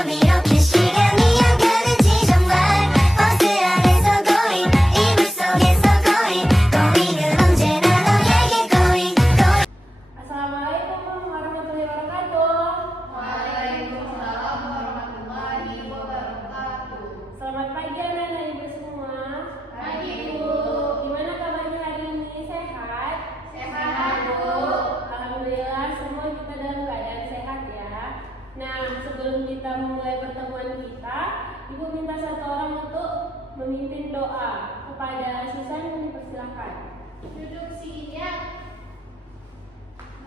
밤 이렇게 시간이 안 가는지 정말 버스 안에서 going 이불 속에서 going 언제나 너에게 going Assalamualaikum warahmatullahi wabarakatuh. Waalaikumsalam warahmatullahi wabarakatuh. Selamat pagi anak-anak ibu semua. Pagi, Bu. Gimana kabarnya hari ini? Sehat? Sehat, Bu. Alhamdulillah semua kita dalam keadaan sehat ya. Nah, sebelum kita memulai pertemuan kita, Ibu minta satu orang untuk memimpin doa. Kepada Susan, dipersilakan. Duduk siap.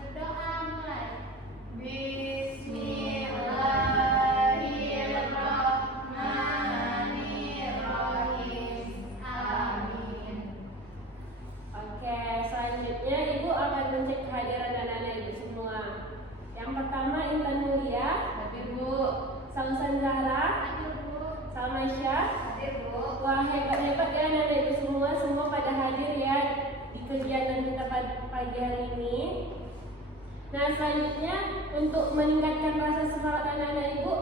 Berdoa mulai. Bismillahirrahmanirrahim. Amin. Oke, selanjutnya Ibu akan mencek kehadiran anak-anak Ibu semua. Yang pertama Intan Mulia, Hadir, Bu. Sausan Zahra, Hadir, Bu. Salmasya. Hadir, Bu. Wah, hebat-hebat ya anak-anak Ibu semua pada hadir ya di kegiatan kita pagi hari ini. Nah, selanjutnya untuk meningkatkan rasa semangat anak-anak Ibu,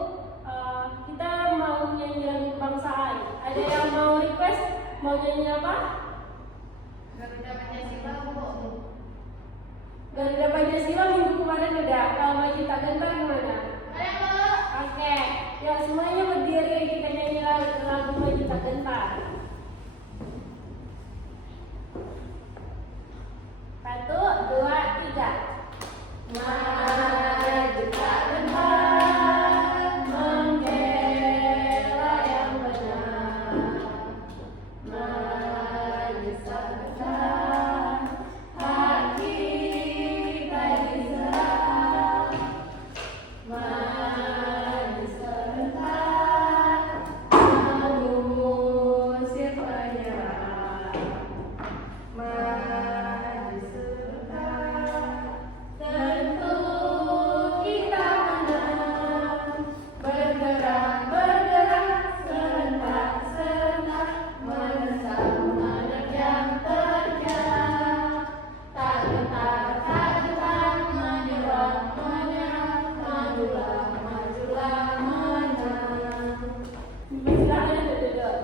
kita mau nyanyi lagu kebangsaan. Ada yang mau request mau nyanyi apa? Garuda Pancasila, Bu. Garuda Pancasila minggu kemarin udah. Kalau mau kita gentar gimana? Ayo, Bu. Oke, yuk semuanya berdiri kita nyanyi lagu Maju Tak Gentar. 1, 2, 3. Maju tak gentar, membela yang benar. Maju tak gentar, hak kita diserah. Maju sebentar, mengusir penyerang. Maju sebentar, tentu kita menang. Bergerak serentak, menyesal manat yang terjang. Tak gentar, menyerah, majulah, menang. Silakan duduk.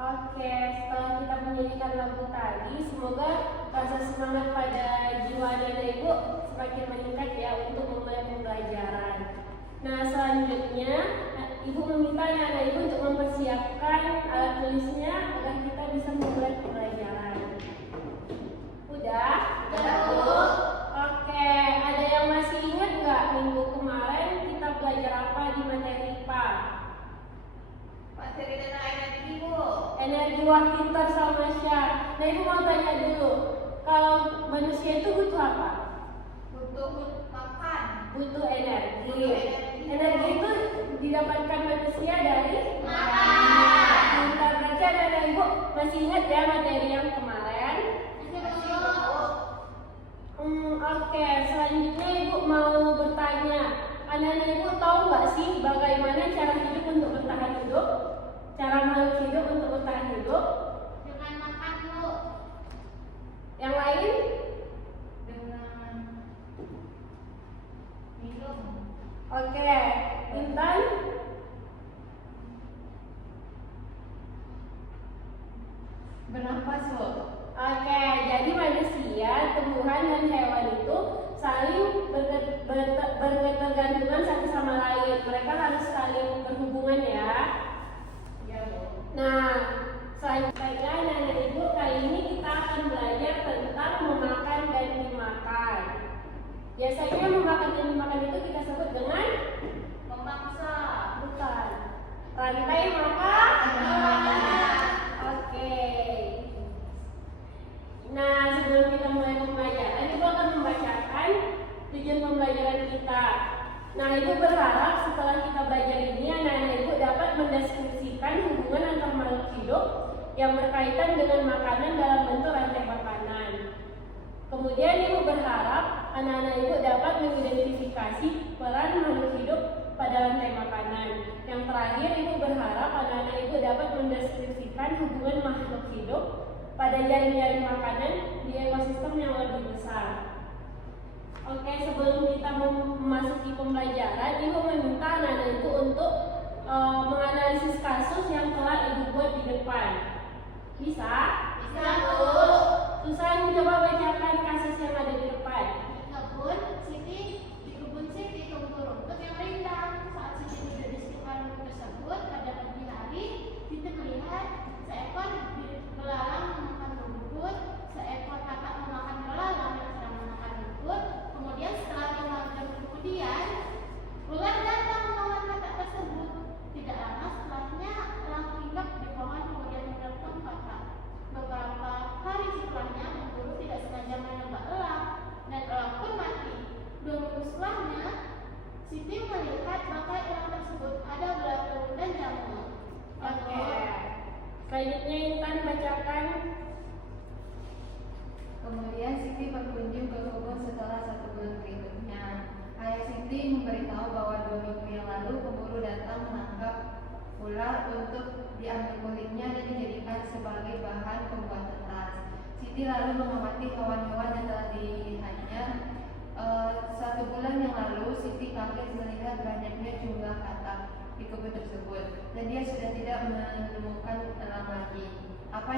Oke, setelah kita menyanyikan lagu tadi, semoga rasa semangat pada jiwa anak Ibu semakin meningkat ya untuk memulai pembelajaran. Nah, selanjutnya Ibu meminta anak Ibu untuk mempersiapkan alat tulisnya agar kita bisa memulai pembelajaran. Udah? Udah, Bu. Oke, ada yang masih ingat nggak minggu kemarin kita belajar apa di materi IPA? Materi tentang energi, Bu. Energi Wakinter Salmasya. Nah, Ibu mau tanya dulu, kalau manusia itu butuh apa? Butuh makan. Butuh energi. Butuh energi. Energi itu didapatkan manusia dari Makan. Bentar, berarti anak Ibu masih ingat ya materi yang kemarin? Masih, Bu. Oke, selanjutnya Ibu mau bertanya, anak-anak Ibu tahu nggak sih bagaimana cara hidup untuk bertahan hidup? Cara makhluk hidup untuk bertahan hidup? Dengan makan, Bu. Yang lain? Dengan minum. Oke, Intan? Bernafas, Bu. Oke, jadi manusia, tumbuhan, dan hewan itu saling berketergantungan satu sama lain. Mereka harus saling berhubungan ya. Iya, Bu. Nah, selanjutnya anak-anak Ibu, kali ini kita akan belajar tentang memakan dan dimakan. Biasanya memakan dan dimakan itu kita sebut dengan Memaksa. bukan rantai makan. Makan. Oke. Nah, sebelum kita mulai pembelajaran, Ibu akan membacakan tujuan pembelajaran kita. Nah, Ibu berharap setelah kita belajar ini, anak-anak Ibu dapat mendeskripsikan hubungan antar makhluk hidup yang berkaitan dengan makanan dalam bentuk rantai makanan. Kemudian Ibu berharap anak-anak Ibu dapat mengidentifikasi peran makhluk hidup pada rantai makanan. Yang terakhir, Ibu berharap anak-anak Ibu dapat mendeskripsikan hubungan makhluk hidup pada jaring-jaring makanan di ekosistem yang lebih besar. Oke, sebelum kita memasuki pembelajaran, Ibu meminta anak menganalisis kasus yang telah Ibu buat di depan. Bisa? Bisa, Bu. Susan, coba bacakan kasus yang ada di depan. Di kebun Siti tumbuh rumput yang rindang. Saat Siti duduk di sekitar rumput tersebut, pada pagi hari, Siti melihat seekor belalang memakan rumput, seekor kakak memakan belalang yang sedang memakan rumput. Kemudian setelah 5 jam kemudian, ular datang memakan kakak tersebut. Tidak lama setelahnya, elang hinggap di pohon kemudian menerkam kakak. Beberapa hari setelahnya, pemburu tidak sengaja menembak elang dan elang pun mati. 2 minggu setelahnya, Siti melihat bangkai elang tersebut ada belatung dan jamur. Oke. Selanjutnya Intan bacakan. Kemudian Siti berkunjung ke kebun setelah 1 bulan berikutnya. Ayah Siti memberitahu bahwa 2 minggu yang lalu pemburu datang menangkap ular untuk diambil kulitnya dan dijadikan sebagai bahan pembuatan tas. Siti lalu mengamati hewan-hewan yang telah dilihatnya. 1 bulan yang lalu, Siti kaget melihat banyaknya jumlah katak di kebun tersebut, dan dia sudah tidak menemukan elang lagi. Apa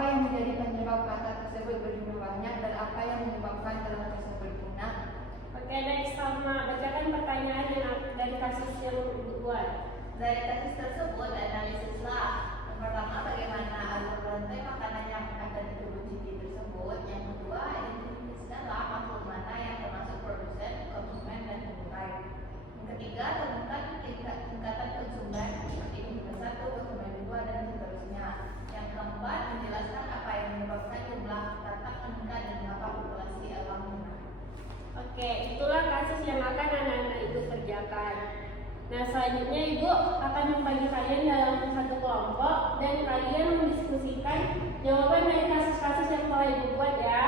yang menjadi penyebab katak tersebut berjumlah banyak, dan apa yang menyebabkan elang tersebut punah? Oke, next sama bacakan pertanyaan yang dari kasus yang Ibu buat. Dari kasus tersebut, analisislah yang pertama bagaimana alur rantai makanan yang ada di kebun Siti tersebut. Yang kedua, identifikasikanlah makhluk mana yang termasuk produsen, konsumen, dan pengurang. Yang ketiga, temukan tingkatan konsumen seperti konsumen 1, konsumen 2, dan seterusnya. Yang keempat, menjelaskan apa yang menyebabkan jumlah katak meningkat dan mengapa populasi elang punah. Oke, itulah kasus yang akan anak-anak Ibu kerjakan. Nah, selanjutnya Ibu akan membagi kalian dalam satu kelompok dan kalian mendiskusikan jawaban dari kasus-kasus yang telah Ibu buat ya.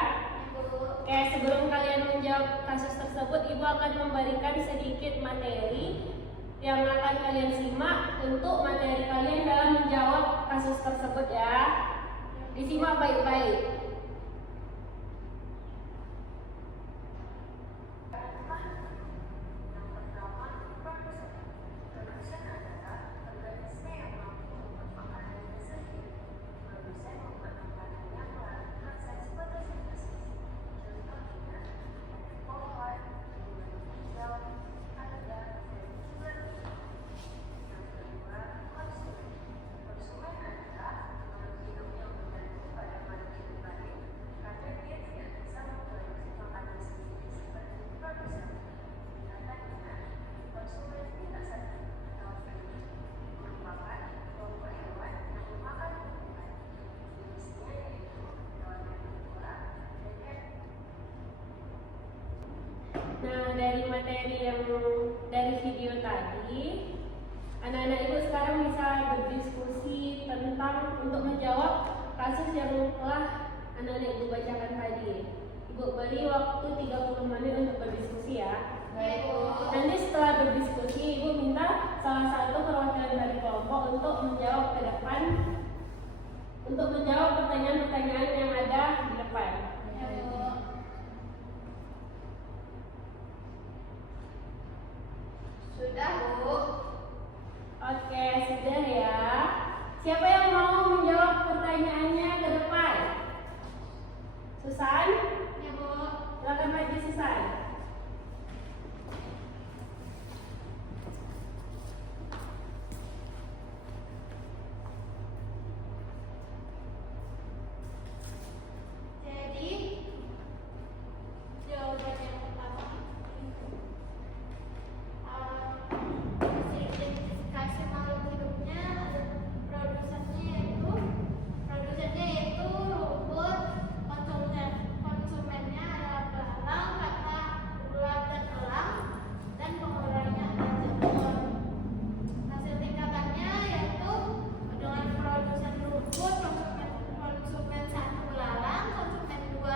Oke, sebelum kalian menjawab kasus tersebut, Ibu akan memberikan sedikit materi yang akan kalian simak untuk materi kalian dalam menjawab kasus tersebut ya. Disimak baik-baik. Nah, dari materi yang dari video tadi, anak-anak Ibu sekarang bisa berdiskusi tentang untuk menjawab kasus yang telah anak-anak Ibu bacakan tadi. Ibu beri waktu 30 menit untuk berdiskusi ya. Baik, Bu. Nanti setelah berdiskusi, Ibu minta salah satu perwakilan dari kelompok untuk menjawab ke depan, untuk menjawab pertanyaan-pertanyaan yang ada di depan. Ya, Bu. Sudah, Bu. Oke, sudah ya. Siapa yang mau menjawab pertanyaannya ke depan? Susan? Ya, Bu. Silakan maju Susan. Jadi, jawaban yang pertama, hasil identifikasi makhluk hidupnya, produsennya yaitu rumput, konsumennya adalah belalang, kata ular dan elang, dan pengurangnya adalah jamur. Hasil tingkatannya yaitu dengan produsen rumput, konsumen 1 belalang, konsumen 2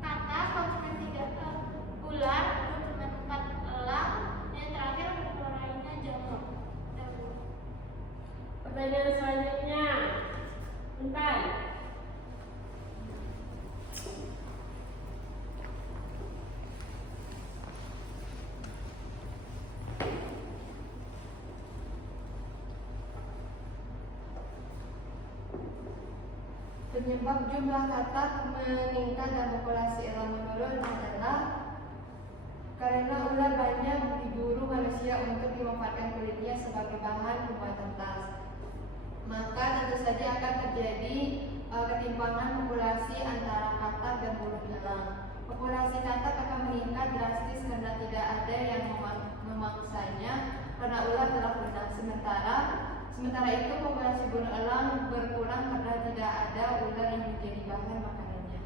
katak, konsumen 3 ular, konsumen 4 elang, dan terakhir pengurangnya jamur. Pertanyaan selanjutnya. Intan. Penyebab jumlah katak meningkat dan populasi elang menurun adalah karena ular banyak diburu manusia untuk dimanfaatkan kulitnya sebagai bahan pembuatan tas. Maka tentu saja akan terjadi ketimpangan populasi antara katak dan burung elang. Populasi katak akan meningkat drastis karena tidak ada yang memangsanya karena ular telah punah. Sementara itu populasi burung elang berkurang karena tidak ada ular yang menjadi bahan makanannya.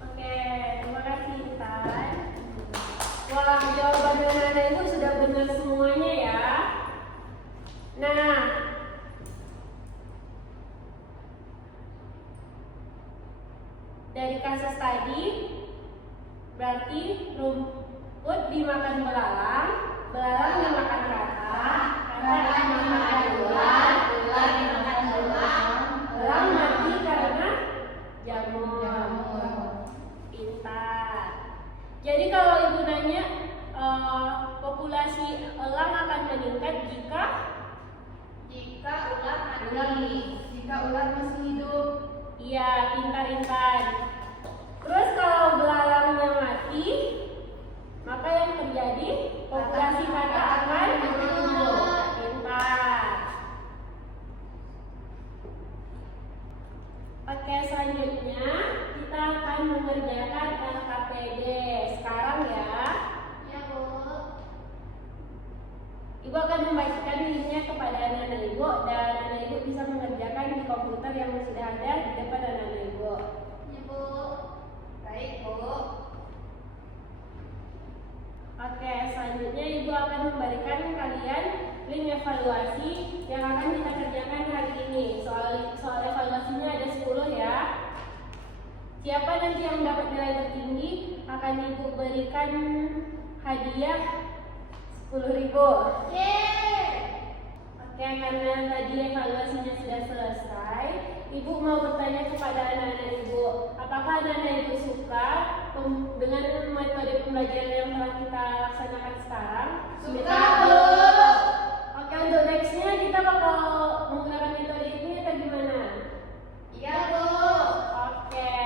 Oke, terima kasih Intan. Wah, jawaban anak-anak ibu sudah benar semuanya ya. Nah, dari kasus tadi berarti rumput dimakan belalang, belalang dimakan katak, katak dimakan ular, ular dimakan elang, elang mati karena jamur. Jamur. Pintar. Jadi kalau ibu nanya populasi elang akan meningkat jika ular mati. Jika ular masih hidup, iya, pintar Intan. Terus kalau belalangnya mati, maka yang terjadi populasi katak akan menurun. Pintar. Oke, selanjutnya kita akan mengerjakan LKPD sekarang ya. Ya, Bu. Ibu akan membagikan linknya kepada anak-anak ibu dan anak ibu bisa mengerjakan di komputer yang sudah ada di depan anak-anak ibu. Ya, Bu. Baik, Bu. Oke, selanjutnya ibu akan memberikan kalian link evaluasi yang akan kita kerjakan hari ini. Soal evaluasinya ada 10 ya. Siapa nanti yang dapat nilai tertinggi akan ibu berikan hadiah 10.000. Yeay. Oke, karena tadi evaluasinya sudah selesai, ibu mau bertanya kepada anak-anak ibu, apakah anak-anak ibu suka dengan metode pembelajaran yang telah kita laksanakan sekarang? Suka, Bu. Oke, untuk nextnya kita bakal menggunakan metode ini atau gimana? Iya, Bu. Oke.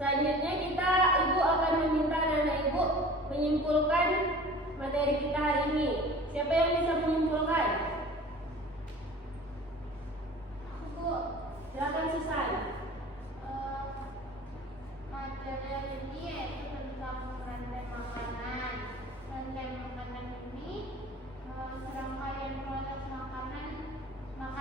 Selanjutnya ibu akan meminta anak-anak ibu menyimpulkan materi kita hari ini. Siapa yang bisa menyimpulkan? Bu, Silakan Susan. materi ini yaitu tentang rantai makanan. Rantai makanan ini serangkaian proses makan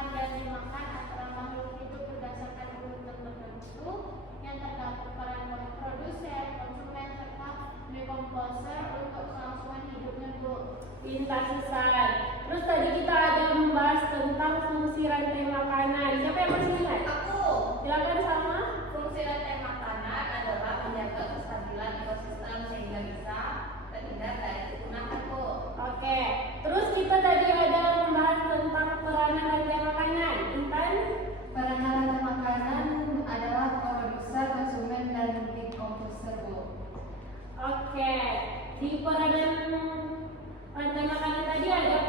dan dimakan antara makhluk hidup berdasarkan urutan tertentu yang terdapat peran produsen, konsumen, serta dekomposer untuk kelangsungan hidupnya, Bu. Pintar Susan. Terus tadi kita ada membahas tentang fungsi rantai makanan. Siapa yang masih ingat? Aku. Silakan sama. Fungsi rantai makanan adalah menjaga kestabilan ekosistem sehingga bisa terhindar dari kepunahan, Bu. Oke. Terus kita tadi ada membahas tentang peranan rantai makanan. Intan? peranan rantai makanan adalah produser, konsumen, dan dekomposer, Bu. Oke. Di peranan rantai makanan tadi ada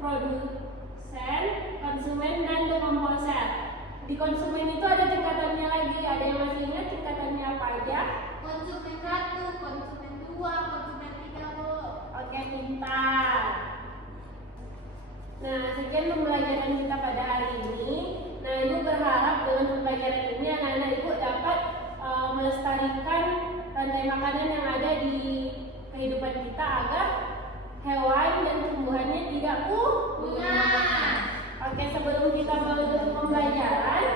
produsen, konsumen, dan dekomposer. Di konsumen itu ada tingkatannya lagi. Ada yang masih ingat tingkatannya apa aja? Konsumen 1, konsumen 2, konsumen 3, Bu. Oke, pintar. Nah, sekian pembelajaran kita pada hari ini. Nah, ibu berharap dengan pembelajaran ini anak-anak ibu dapat melestarikan rantai makanan yang ada di kehidupan kita agar hewan dan tumbuhannya tidak punah. Oke, sebelum kita menutup pembelajaran,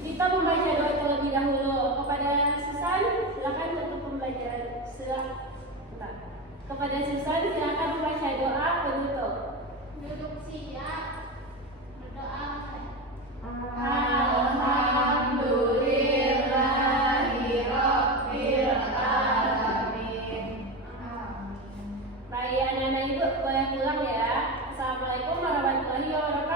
kita membaca doa terlebih dahulu. Kepada Susan, silakan tutup pembelajaran. Kepada Susan, silakan membaca doa penutup. Duduk siap, berdoa. Alhamdulillahirabbil alamin. Baik, anak-anak ibu boleh pulang ya. Assalamualaikum warahmatullahi wabarakatuh.